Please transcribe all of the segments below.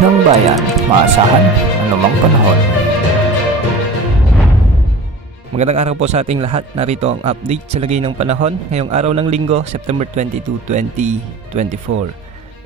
ng bayan, maasahan anumang panahon. Magandang araw po sa ating lahat. Narito ang update sa lagay ng panahon ngayong araw ng Linggo, September 22, 2024.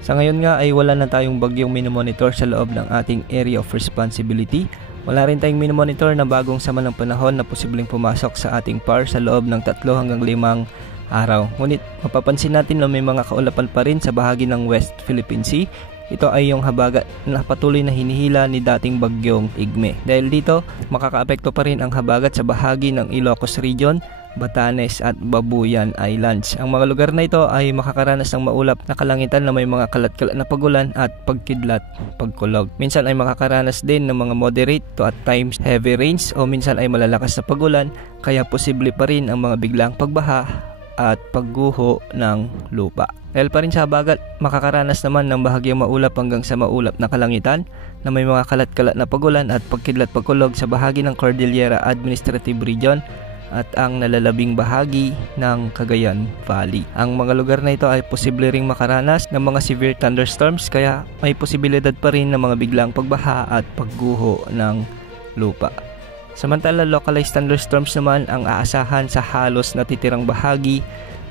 Sa ngayon nga ay wala na tayong bagyong minomonitor sa loob ng ating area of responsibility. Wala rin tayong minomonitor na bagong sama ng panahon na posibleng pumasok sa ating PAR sa loob ng 3 hanggang 5 araw. Ngunit mapapansin natin na may mga kaulapan pa rin sa bahagi ng West Philippine Sea. Ito ay yung habagat na patuloy na hinihila ni dating bagyong Igme. Dahil dito, makakaapekto pa rin ang habagat sa bahagi ng Ilocos Region, Batanes at Babuyan Islands. Ang mga lugar na ito ay makakaranas ng maulap na kalangitan na may mga kalat-kalat na pagulan at pagkidlat, pagkulog. Minsan ay makakaranas din ng mga moderate to at times heavy rains o minsan ay malalakas na pagulan, kaya posible pa rin ang mga biglang pagbaha at pagguho ng lupa. Dahil pa rin sa habagat, makakaranas naman ng bahagyang maulap hanggang sa maulap na kalangitan na may mga kalat-kalat na pagulan at pagkidlat pagkulog sa bahagi ng Cordillera Administrative Region at ang nalalabing bahagi ng Cagayan Valley. Ang mga lugar na ito ay posible ring makaranas ng mga severe thunderstorms, kaya may posibilidad pa rin ng mga biglang pagbaha at pagguho ng lupa. Samantala, localized thunderstorms naman ang aasahan sa halos natitirang bahagi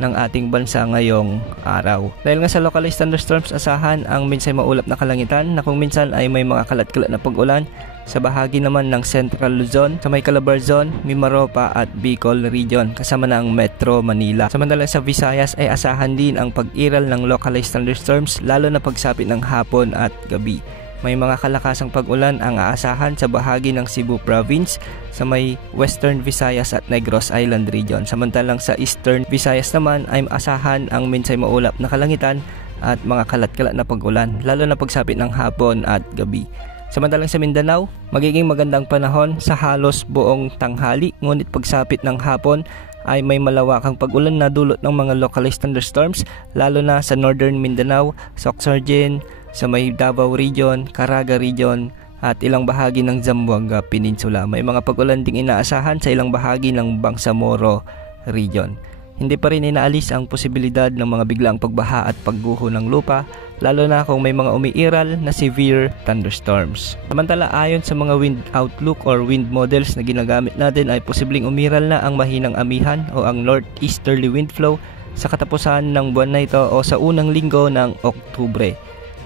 ng ating bansa ngayong araw. Dahil nga sa localized thunderstorms, asahan ang minsan maulap na kalangitan na kung minsan ay may mga kalat-kalat na pag-ulan sa bahagi naman ng Central Luzon, sa may Calabarzon, Mimaropa at Bicol Region, kasama na ang Metro Manila. Samantala sa Visayas ay asahan din ang pag-iral ng localized thunderstorms lalo na pagsapit ng hapon at gabi. May mga kalakasang pag-ulan ang aasahan sa bahagi ng Cebu Province, sa may Western Visayas at Negros Island Region. Samantalang sa Eastern Visayas naman ay asahan ang minsay maulap na kalangitan at mga kalat-kalat na pag-ulan, lalo na pagsapit ng hapon at gabi. Samantalang sa Mindanao, magiging magandang panahon sa halos buong tanghali, ngunit pagsapit ng hapon ay may malawakang pag-ulan na dulot ng mga localized thunderstorms, lalo na sa Northern Mindanao, Sorsogon, sa may Davao Region, Caraga Region at ilang bahagi ng Zamboanga Peninsula. May mga pag-ulan ding inaasahan sa ilang bahagi ng Bangsamoro Region. Hindi pa rin inaalis ang posibilidad ng mga biglang pagbaha at pagguho ng lupa, lalo na kung may mga umiiral na severe thunderstorms. Samantala, ayon sa mga wind outlook or wind models na ginagamit natin ay posibleng umiral na ang mahinang amihan o ang northeasterly wind flow sa katapusan ng buwan na ito o sa unang linggo ng Oktubre.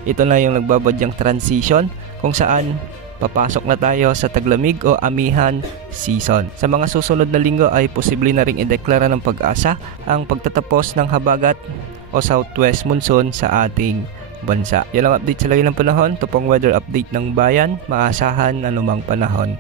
Ito na yung nagbabadyang transition kung saan papasok na tayo sa taglamig o amihan season. Sa mga susunod na linggo ay posible na ring ideklara ng pag-asa ang pagtatapos ng habagat o southwest monsoon sa ating bansa. Yan ang update sa lagay ng panahon. Ito pong weather update ng bayan, maasahan anumang panahon.